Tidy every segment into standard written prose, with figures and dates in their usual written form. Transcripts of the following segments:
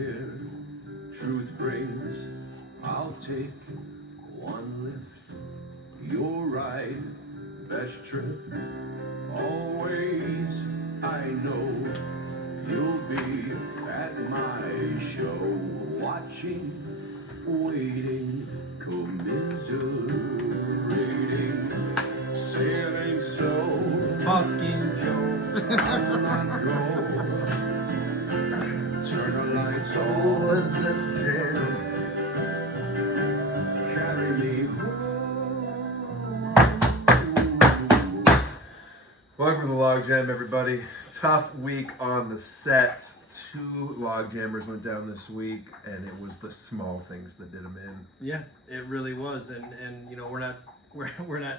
care truth brings, I'll take one lift. You're right, best trip. Always, I know you'll be at my show, watching, waiting, commiserating. Say it ain't so, Fucking Joe. I'll not go. Turn the lights For on, the jam. carry me home. Welcome to the LOGJAM, everybody. Tough week on the set. 2 LOGJammers went down this week, and it was the small things that did them in. Yeah, it really was, and you know we're not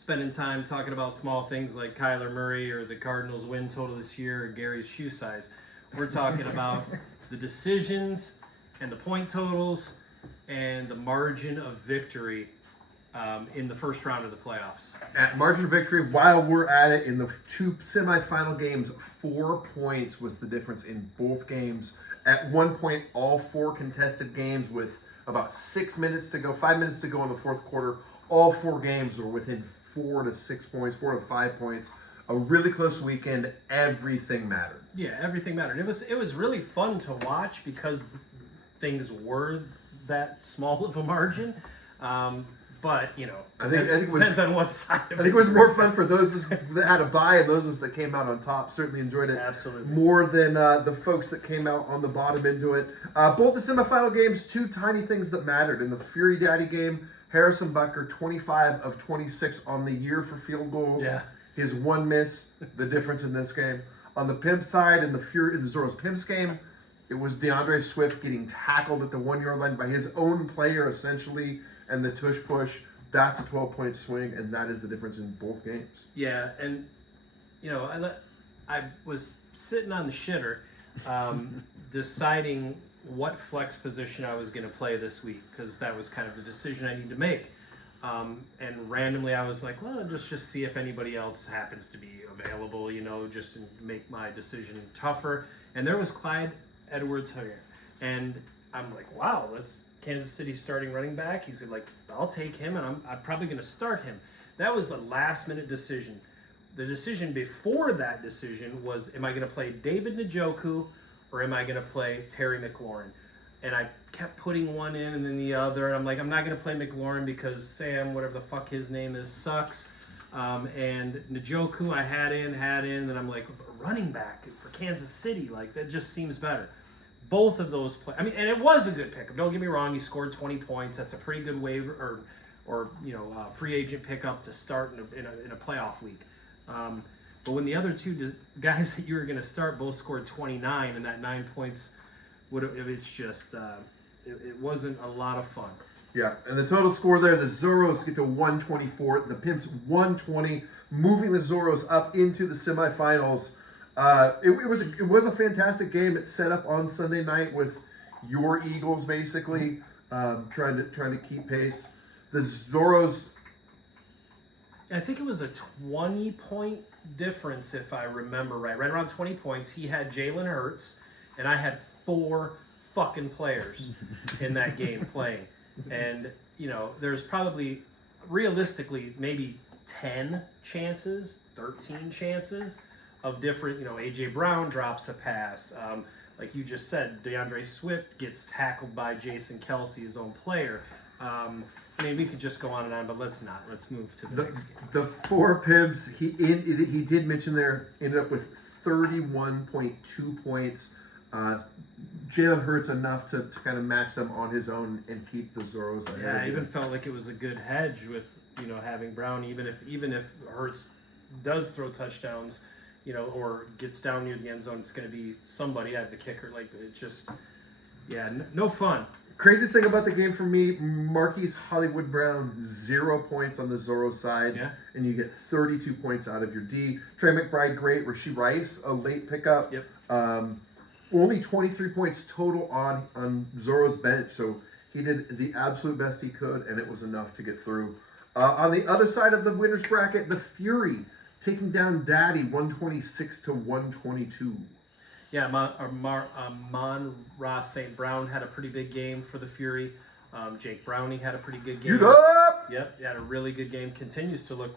spending time talking about small things like Kyler Murray or the Cardinals' win total this year or Gary's shoe size. We're talking about the decisions and the point totals and the margin of victory in the first round of the playoffs. At margin of victory, while we're at it, in the 2 semifinal games, 4 points was the difference in both games. At one point, all 4 contested games with about 6 minutes to go, 5 minutes to go in the fourth quarter, all 4 games were within 4 to 6 points, 4 to 5 points. A really close weekend. Everything mattered. Yeah, everything mattered. It was really fun to watch because things were that small of a margin. But you know, I think it was, depends on what side. I think it was more fun for those that had a bye and those of us that came out on top. Certainly enjoyed it. Absolutely. More than the folks that came out on the bottom into it. Both the semifinal games, 2 tiny things that mattered. In the Fury Daddy game, Harrison Butker, 25 of 26 on the year for field goals. Yeah. His 1 miss, the difference in this game. On the Pimp side, in the Zorro's Pimps game, it was DeAndre Swift getting tackled at the 1-yard line by his own player, essentially, and the tush push. That's a 12-point swing, and that is the difference in both games. Yeah, and you know, I was sitting on the shitter, deciding what flex position I was going to play this week because that was kind of the decision I need to make. And randomly I was like, well, just see if anybody else happens to be available, you know, just to make my decision tougher. And there was Clyde Edwards-Helaire. And I'm like, wow, that's Kansas City starting running back. He's like, I'll take him, and I'm probably going to start him. That was a last-minute decision. The decision before that decision was, am I going to play David Njoku or am I going to play Terry McLaurin? And I kept putting one in and then the other. And I'm like, I'm not going to play McLaurin because Sam, whatever the fuck his name is, sucks. And Njoku I had in. And I'm like, running back for Kansas City, like that just seems better. Both of those and it was a good pickup. Don't get me wrong. He scored 20 points. That's a pretty good waiver or free agent pickup to start in a playoff week. But when the other 2 guys that you were going to start both scored 29 and that 9 points, it's just it wasn't a lot of fun. Yeah, and the total score there, the Zorros get to 124, the Pimps 120, moving the Zorros up into the semifinals. It was a fantastic game. It set up on Sunday night with your Eagles basically trying to keep pace. The Zorros, I think it was a 20-point difference if I remember right around 20 points. He had Jalen Hurts, and I had 4 fucking players in that game playing. And, you know, there's probably, realistically, maybe 10 chances, 13 chances of different, A.J. Brown drops a pass. Like you just said, DeAndre Swift gets tackled by Jason Kelsey, his own player. We could just go on and on, but let's not. Let's move to the next game. The 4 Pimps, he did mention there, ended up with 31.2 points. Jalen Hurts enough to kind of match them on his own and keep the Zorros ahead. Yeah, I even felt like it was a good hedge with having Brown, even if Hurts does throw touchdowns, or gets down near the end zone, it's going to be somebody. I have the kicker. Like it just, no fun. Craziest thing about the game for me, Marquise Hollywood Brown, 0 points on the Zorro side, and you get 32 points out of your D. Trey McBride, great. Rasheed Rice, a late pickup. Yep. Only 23 points total on Zorro's bench, so he did the absolute best he could, and it was enough to get through. On the other side of the winner's bracket, the Fury taking down Daddy 126 to 122. Yeah, Mon-Ra St. Brown had a pretty big game for the Fury. Jake Brownie had a pretty good game. You up? Yep, he had a really good game. Continues to look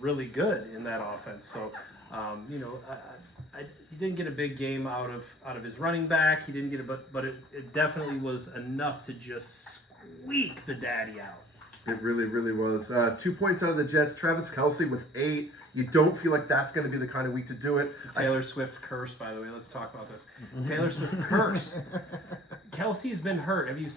really good in that offense. So, he didn't get a big game out of his running back. He didn't get but it definitely was enough to just squeak the daddy out. It really, really was. 2 points out of the Jets. Travis Kelce with 8. You don't feel like that's going to be the kind of week to do it. It's a Taylor Swift curse, by the way. Let's talk about this. Taylor Swift curse. Kelsey's been hurt. Have you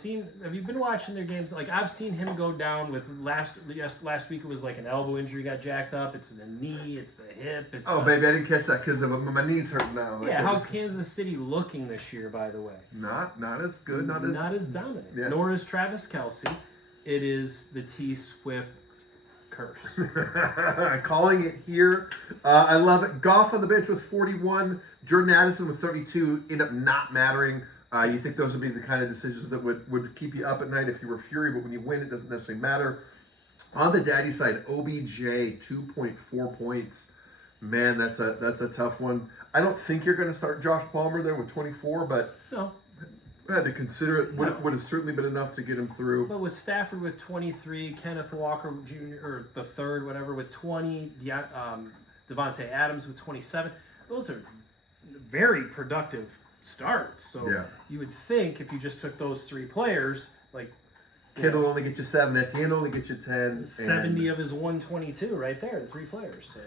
been watching their games? Like, I've seen him go down with last week it was like an elbow injury got jacked up. It's the knee, it's the hip. Baby, I didn't catch that because my knees hurt now. Yeah, how's Kansas City looking this year, by the way? Not as good, not as dominant. Yeah. Nor is Travis Kelce. It is the T Swift curse. Calling it here. I love it. Goff on the bench with 41. Jordan Addison with 32 end up not mattering. You think those would be the kind of decisions that would keep you up at night if you were Fury, but when you win, it doesn't necessarily matter. On the daddy side, OBJ 2.4 points. Man, that's a tough one. I don't think you're going to start Josh Palmer there with 24, but No. I had to consider it. Would have certainly been enough to get him through. But with Stafford with 23, Kenneth Walker Jr. or the third, whatever, with 20, Devontae Adams with 27, those are very productive starts. So Yeah. you would think if you just took those 3 players, like Kittle will only get you 7. Etienne only get you 10. 70 of his 122 right there, the 3 players. So.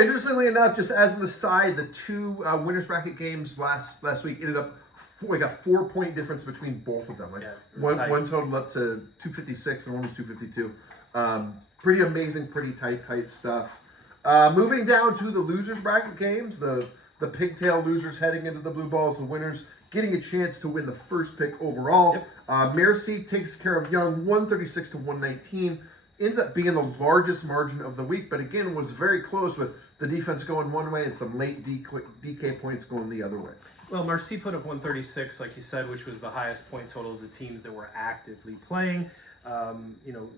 Interestingly enough, just as an aside, the 2 winners bracket games last week ended up. We got 4-point difference between both of them. Like one totaled up to 256 and one was 252. Pretty amazing, pretty tight stuff. Moving down to the losers bracket games, the pigtail losers heading into the blue balls, the winners getting a chance to win the first pick overall. Yep. Mercy takes care of Young 136 to 119. Ends up being the largest margin of the week, but again was very close with the defense going one way and some late DK points going the other way. Well, Marcy put up 136, like you said, which was the highest point total of the teams that were actively playing.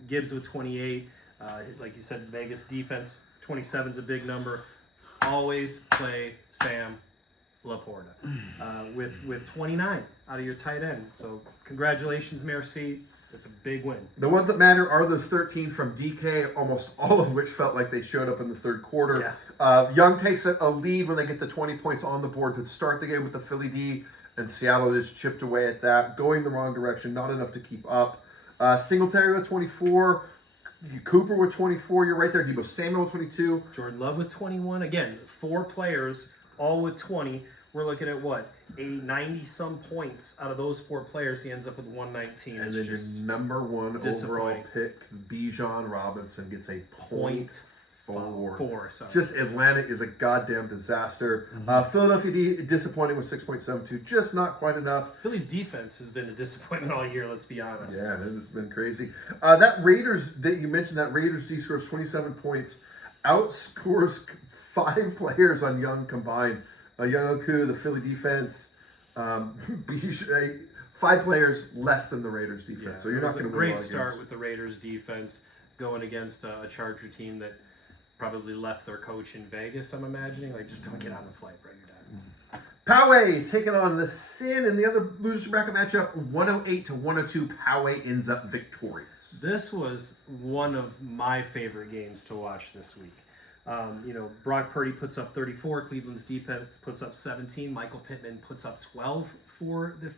Gibbs with 28. Like you said, Vegas defense, 27 is a big number. Always play Sam Laporta with 29 out of your tight end. So congratulations, Merci. It's a big win. The ones that matter are those 13 from DK, almost all of which felt like they showed up in the third quarter. Yeah. Young takes a lead when they get the 20 points on the board to start the game with the Philly D, and Seattle just chipped away at that, going the wrong direction, not enough to keep up. Singletary with 24, Cooper with 24, you're right there, Deebo Samuel with 22. Jordan Love with 21. Again, 4 players, all with 20. We're looking at what? 90-some points out of those 4 players. He ends up with 119. And it's then your number 1 overall pick, Bijan Robinson, gets a .4. Sorry. Just Atlanta is a goddamn disaster. Philadelphia disappointing with 6.72, just not quite enough. Philly's defense has been a disappointment all year, let's be honest. Yeah, it has been crazy. That Raiders that you mentioned, that Raiders D scores 27 points, outscores 5 players on Young combined. Young Oku, the Philly defense, 5 players less than the Raiders defense. Yeah, so you're not going to win a lot of great start games. with the Raiders defense going against a Charger team that probably left their coach in Vegas, I'm imagining. Like, just don't get on the flight, right? You're done. Poway taking on the Sin in the other loser bracket matchup, 108 to 102. Poway ends up victorious. This was one of my favorite games to watch this week. Brock Purdy puts up 34. Cleveland's defense puts up 17. Michael Pittman puts up 12 for the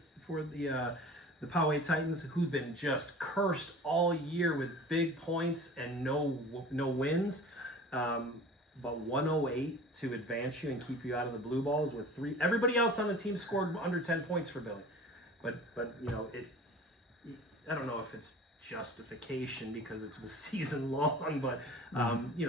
Poway Titans, who've been just cursed all year with big points and no wins. But 108 to advance you and keep you out of the blue balls with 3. Everybody else on the team scored under 10 points for Billy. But I don't know if it's justification because it's a season long, but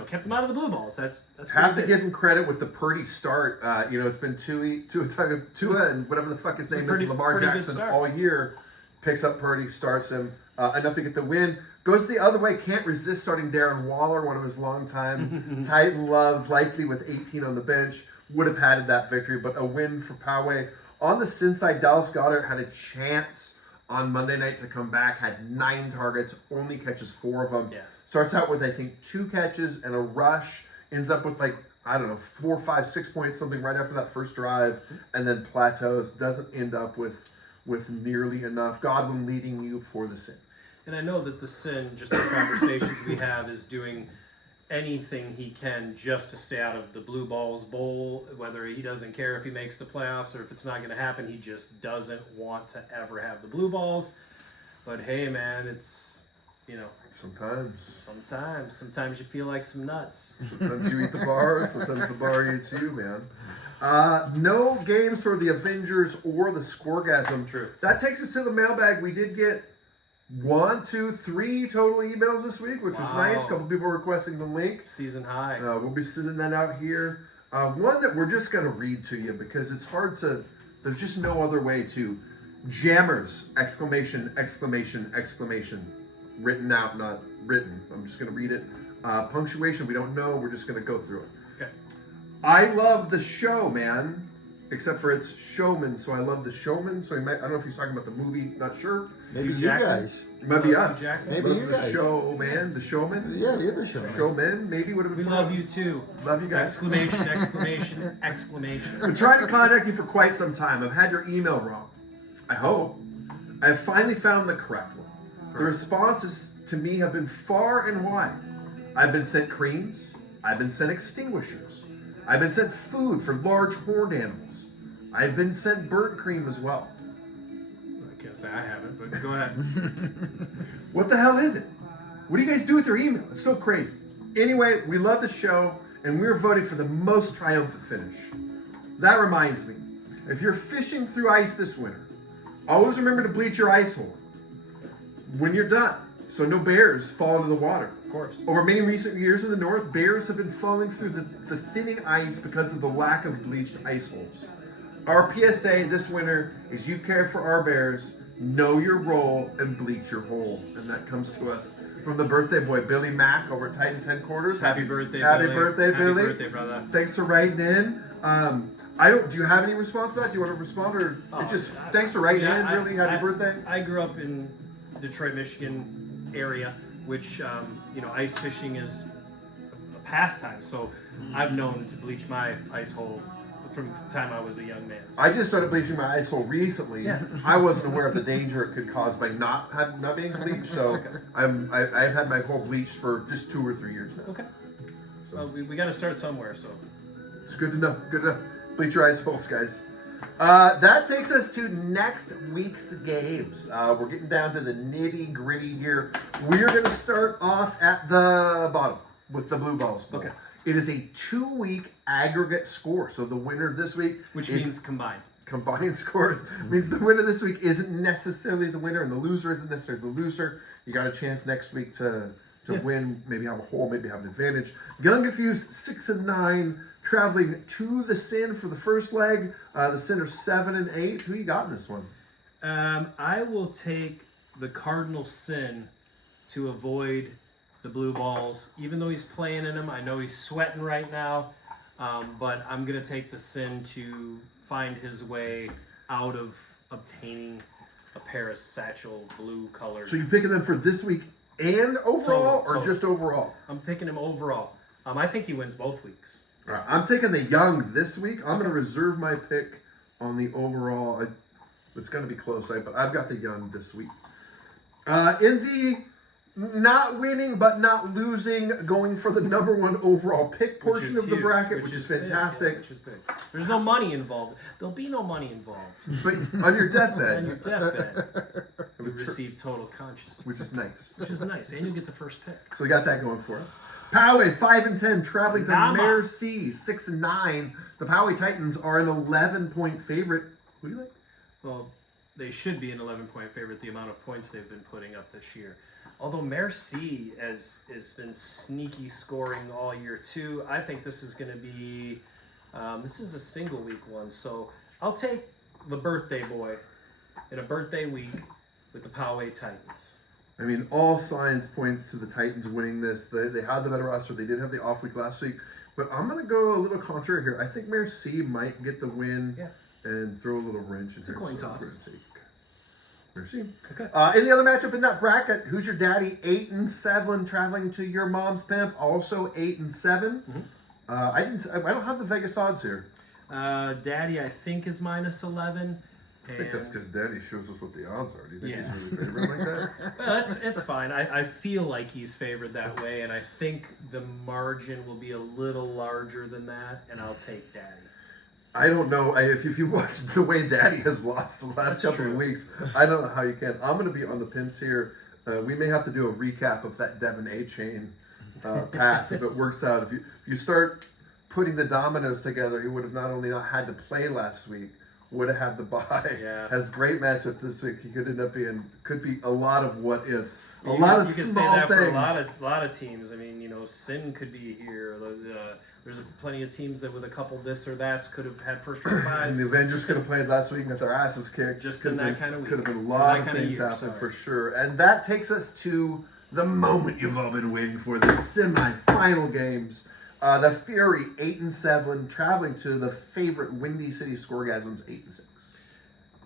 kept them out of the blue balls. That's have to give him credit with the Purdy start. It's been Tua and whatever the fuck his name is, Lamar Jackson all year. Picks up Purdy, starts him enough to get the win. Goes the other way, can't resist starting Darren Waller, one of his longtime Titan loves, likely with 18 on the bench. Would have padded that victory, but a win for Poway. On the Sin side, Dallas Goedert had a chance on Monday night to come back, had 9 targets, only catches 4 of them. Yeah. Starts out with, I think, 2 catches and a rush. Ends up with I don't know, 4, 5, 6 points, something right after that first drive, and then plateaus. Doesn't end up with nearly enough. Godwin leading you for the Sin. And I know that the Sin, just the conversations we have, is doing anything he can just to stay out of the Blue Balls Bowl, whether he doesn't care if he makes the playoffs or if it's not going to happen. He just doesn't want to ever have the Blue Balls. But hey, man, it's, you know, sometimes you feel like some nuts. Sometimes you eat the bar, sometimes the bar eats you, man. No games for the Avengers or the Scoregasm. True. That takes us to the mailbag. We did get 1, 2, 3 total emails this week, which was nice. A couple people requesting the link. Season high. We'll be sending that out here. One that we're just going to read to you because it's hard to, there's just no other way to. Jammers, exclamation, exclamation, exclamation. Written out, not written. I'm just going to read it. Punctuation, we don't know. We're just going to go through it. Okay. I love the show, man. Except for it's showman, so I love the showman. So he might, I don't know if he's talking about the movie, not sure. Maybe you Jackman? guys. It might be us. Maybe Loves you the guys. showman, the showman. Yeah, you're the showman. Showman, maybe would have We been love fun. you too. Love you guys. Exclamation, exclamation, exclamation. I've been trying to contact you for quite some time. I've had your email wrong. I hope. I have finally found the correct one. The responses to me have been far and wide. I've been sent creams. I've been sent extinguishers. I've been sent food for large horned animals. I've been sent burnt cream as well. I can't say I haven't, but go ahead. What the hell is it? What do you guys do with your email? It's so crazy. Anyway, we love the show, and we're voting for the most triumphant finish. That reminds me, if you're fishing through ice this winter, always remember to bleach your ice hole when you're done, so no bears fall into the water. Of course. Over many recent years in the north, bears have been falling through the thinning ice because of the lack of bleached ice holes. Our PSA this winter is you care for our bears, know your role, and bleach your hole. And that comes to us from the birthday boy, Billy Mack, over at Titans headquarters. Happy birthday, Happy Billy. birthday, Happy Billy. birthday, brother. Thanks for writing in. Do you have any response to that? Do you want to respond, or thanks for writing in? Really, happy birthday. I grew up in Detroit, Michigan area, which ice fishing is a pastime. So I've known to bleach my ice hole from the time I was a young man. So. I just started bleaching my ice hole recently. Yeah. I wasn't aware of the danger it could cause by not being bleached. So Okay. I've had my hole bleached for just 2 or 3 years now. Okay. Well, we got to start somewhere. So It's good to know. Good to know. Bleach your ice holes, guys. That takes us to next week's games. We're getting down to the nitty gritty here. We're going to start off at the bottom with the Blue Balls Bowl. Okay. It is a 2-week aggregate score. So the winner this week, which is means combined. combined scores, means the winner this week isn't necessarily the winner, and the loser isn't necessarily the loser. You got a chance next week to win, maybe have a hole, maybe have an advantage. Young Confused 6 and 9, traveling to the Sin for the first leg. The Sin are 7 and 8. Who you got in this one? I will take the Cardinal Sin to avoid the Blue Balls, even though he's playing in them. I know he's sweating right now, but I'm gonna take the Sin to find his way out of obtaining a pair of satchel blue colored. So you're picking them for this week and overall, or Total. just overall? I'm picking him overall. I think he wins both weeks. All right, I'm taking the Young this week. I'm going to reserve my pick on the overall. It's going to be close, but I've got the Young this week. In the not winning but not losing, going for the number 1 overall pick portion of the huge, bracket, which is big, fantastic. yeah, which is big. There's no money involved. There'll be no money involved. But on your On deathbed, your deathbed, you receive total consciousness, which is nice. which is nice, and you get the first pick. So we got that going for us. Poway 5 and 10, traveling to Nama. Merci 6 and 9. The Poway Titans are an 11-point favorite. Who do you like? Well, they should be an 11-point favorite, the amount of points they've been putting up this year. Although Merci has been sneaky scoring all year too, I think this is going to be, this is a single week one. So I'll take the birthday boy in a birthday week with the Poway Titans. I mean, all signs points to the Titans winning this. They had the better roster. They did have the off week last week. But I'm going to go a little contrary here. I think Merci might get the win and throw a little wrench in It's a here. coin So toss. we're gonna take Merci. Okay. In the other matchup in that bracket, who's your daddy? 8 and 7, traveling to your mom's pimp. Also 8 and 7. Mhm. I don't have the Vegas odds here. Daddy, I think, is -11. I think that's because Daddy shows us what the odds are. Do you think Yeah. he's really favored like that? Well, it's fine. I feel like he's favored that way, and I think the margin will be a little larger than that, and I'll take Daddy. I don't know. If you've watched the way Daddy has lost the last That's couple true. of weeks, I don't know how you can. I'm going to be on the pimps here. We may have to do a recap of that Devon A chain pass if it works out. If you start putting the dominoes together, he would have not only not had to play last week, would have had the bye. Yeah. Has great matchup this week. He could end up could be a lot of what ifs, a You- lot of you could small say that things. for a lot of teams. I mean, Sin could be here. There's plenty of teams that with a couple this or that's could have had first round byes. And the Avengers could have played last week and got their asses kicked. Just could in have that kind of week. Could have been a In lot that of kind of things year, happen sorry. for sure. And that takes us to the moment you've all been waiting for, the semi-final games. The Fury 8-7, traveling to the favorite Windy City Scoregasms 8-6.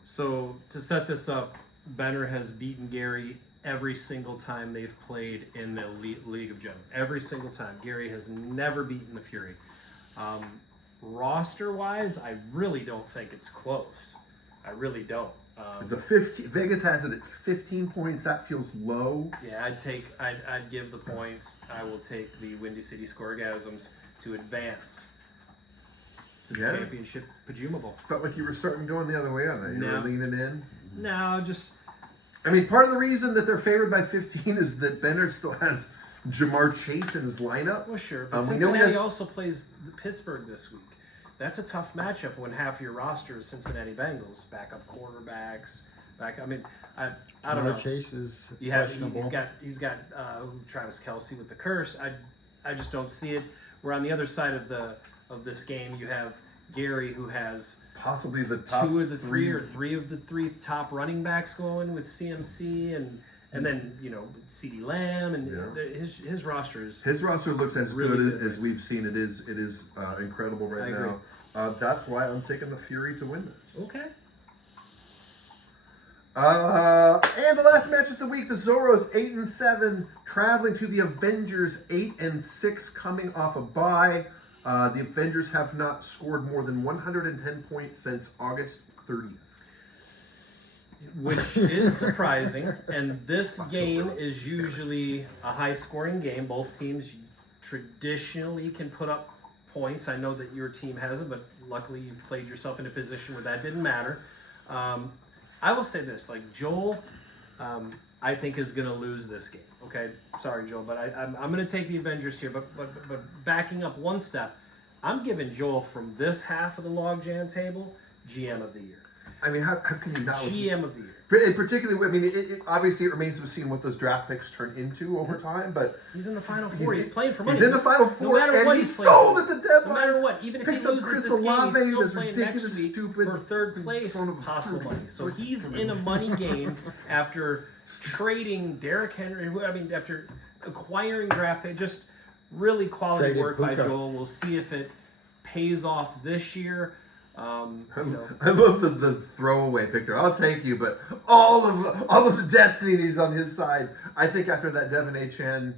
So to set this up, Benner has beaten Gary every single time they've played in the League of Gem. Every single time. Gary has never beaten the Fury. Roster-wise, I really don't think it's close. I really don't. It's a 15. Vegas has it at 15 points. That feels low. Yeah, I'd give the points. I will take the Windy City Scoregasms to advance to the Yeah. championship Pajumable. Felt like you were starting going the other way on that. You were No. leaning in. No, just I mean, part of the reason that they're favored by 15 is that Benner still has Jamar Chase in his lineup. well, sure. But We know he Cincinnati has- also plays Pittsburgh this week. That's a tough matchup when half your roster is Cincinnati Bengals, backup quarterbacks. I mean, I don't know. Jamar Chase is You have questionable. he's got Travis Kelce with the curse. I just don't see it. Where on the other side of this game, you have Gary, who has Possibly the top two of the three or three of the three top running backs going with CMC and then CeeDee Lamb and Yeah. his roster is His roster looks as Really good good, as we've seen. It is incredible right I agree. now. That's why I'm taking the Fury to win this. okay. And the last match of the week, the Zorros 8-7, traveling to the Avengers 8-6, coming off a bye. The Avengers have not scored more than 110 points since August 30th. Which is surprising. And this game is usually a high-scoring game. Both teams traditionally can put up points. I know that your team hasn't, but luckily you've played yourself in a position where that didn't matter. I will say this, like Joel, I think is going to lose this game. Okay, sorry Joel, but I'm going to take the Avengers here. But backing up one step, I'm giving Joel from this half of the LOGJAM table GM of the year. I mean, how can you not? GM of the year. Particularly, I mean, it obviously it remains to be seen what those draft picks turn into over time, but He's in the Final Four. He's playing for money. He's in the Final Four, matter and what, he he's playing sold for- at the deadline. No matter what, even if he Picks up loses Chris this game, Olave, he's still this playing ridiculous, next week stupid for third place son of a- possible money. So he's in a money game after trading Derrick Henry. I mean, after acquiring draft pick, just really quality Traded work by Puka. Joel. We'll see if it pays off this year. I love the throwaway picture. I'll take you, but all of the destinies on his side. I think after that Devon A. Chan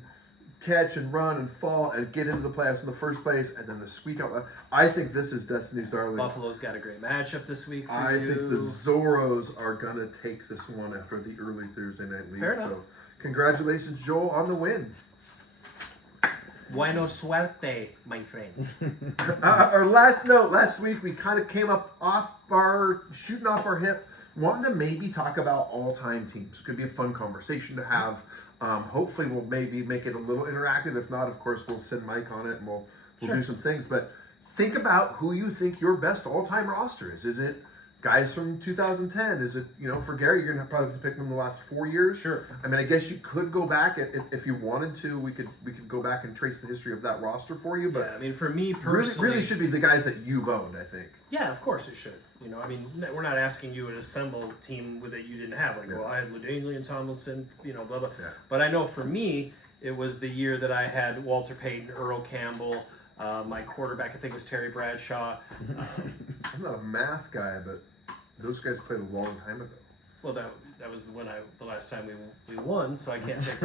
catch and run and fall and get into the playoffs in the first place, and then the squeak out. I think this is Destiny's darling. Buffalo's got a great matchup this week for I you. think the Zorros are gonna take this one after the early Thursday night lead. Fair enough. So, congratulations, Joel, on the win. Bueno suerte, my friend. Our last note, last week we kind of came up shooting off our hip, wanting to maybe talk about all-time teams. Could be a fun conversation to have. Hopefully we'll maybe make it a little interactive. If not, of course, we'll send Mike on it and we'll Sure. do some things. But think about who you think your best all-time roster is. Is it guys from 2010? Is it, for Gary, you're going to probably have to pick them the last 4 years? Sure. I mean, I guess you could go back if you wanted to. We could go back and trace the history of that roster for you. But Yeah, I mean, for me really, personally, really should be the guys that you've owned, I think. Yeah, of course it should. I mean, we're not asking you to assemble a team that you didn't have. Like, Yeah. well, I had LaDainian Tomlinson, blah, blah. Yeah. But I know for me, it was the year that I had Walter Payton, Earl Campbell, my quarterback, I think, was Terry Bradshaw. I'm not a math guy, but those guys played a long time ago. Well, that was the last time we won, so I can't think.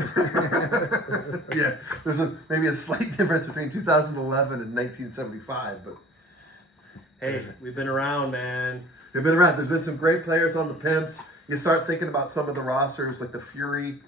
Yeah, there's maybe a slight difference between 2011 and 1975, but Hey, we've been around, man. they've been around. There's been some great players on the Pimps. You start thinking about some of the rosters, like the Fury.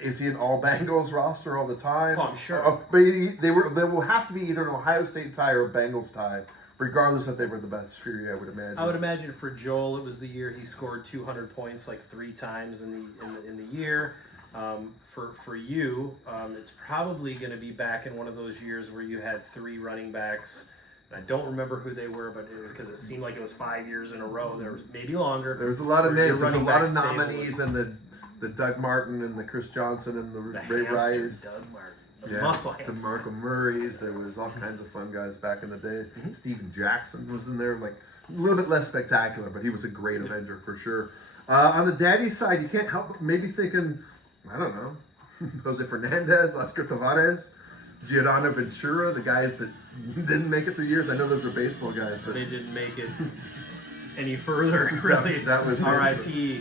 Is he an all Bengals roster all the time? Oh, I'm sure. But they will have to be either an Ohio State tie or a Bengals tie, regardless if they were the best Fury, I would imagine. I would imagine for Joel, it was the year he scored 200 points like 3 times in the year. For you, it's probably going to be back in one of those years where you had 3 running backs. I don't remember who they were, but because it seemed like it was 5 years in a row. There was maybe longer. There's a lot of Your names. There's a running lot of back stable nominees, and the Doug Martin and the Chris Johnson and the Ray hamster Rice. Doug Martin, the muscle hamster. DeMarco Murray's. There was all kinds of fun guys back in the day. Steven Jackson was in there, like a little bit less spectacular, but he was a great Avenger for sure. On the daddy side, you can't help but maybe thinking, I don't know, Jose Fernandez, Oscar Tavares, Giordano Ventura, the guys that didn't make it through years. I know those are baseball guys, but They didn't make it any further, really. that was R.I.P.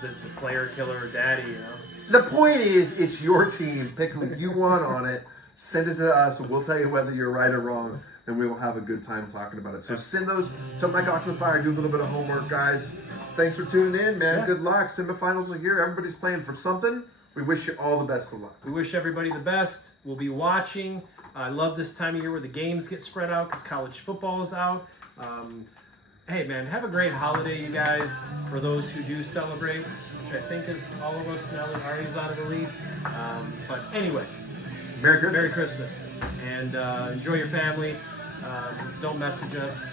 The player killer daddy, you know. The point is, it's your team. Pick who you want on it. Send it to us, and we'll tell you whether you're right or wrong, and we will have a good time talking about it. So send those to Mike Oxenfire. Do a little bit of homework, guys. Thanks for tuning in, man. Yeah. Good luck. Semifinals are here. Everybody's playing for something. We wish you all the best of luck. We wish everybody the best. We'll be watching. I love this time of year where the games get spread out because college football is out. Hey, man, have a great holiday, you guys. For those who do celebrate, which I think is all of us now that Ari's out of the league. But anyway, Merry Christmas. Merry Christmas. And enjoy your family. Don't message us.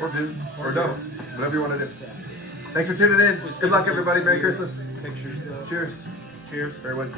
Or do. Or Or don't. Whatever you want to do. Thanks for tuning in. We'll Good send luck, those everybody. Merry weird Christmas. Pictures, though. Cheers. Cheers. Everyone.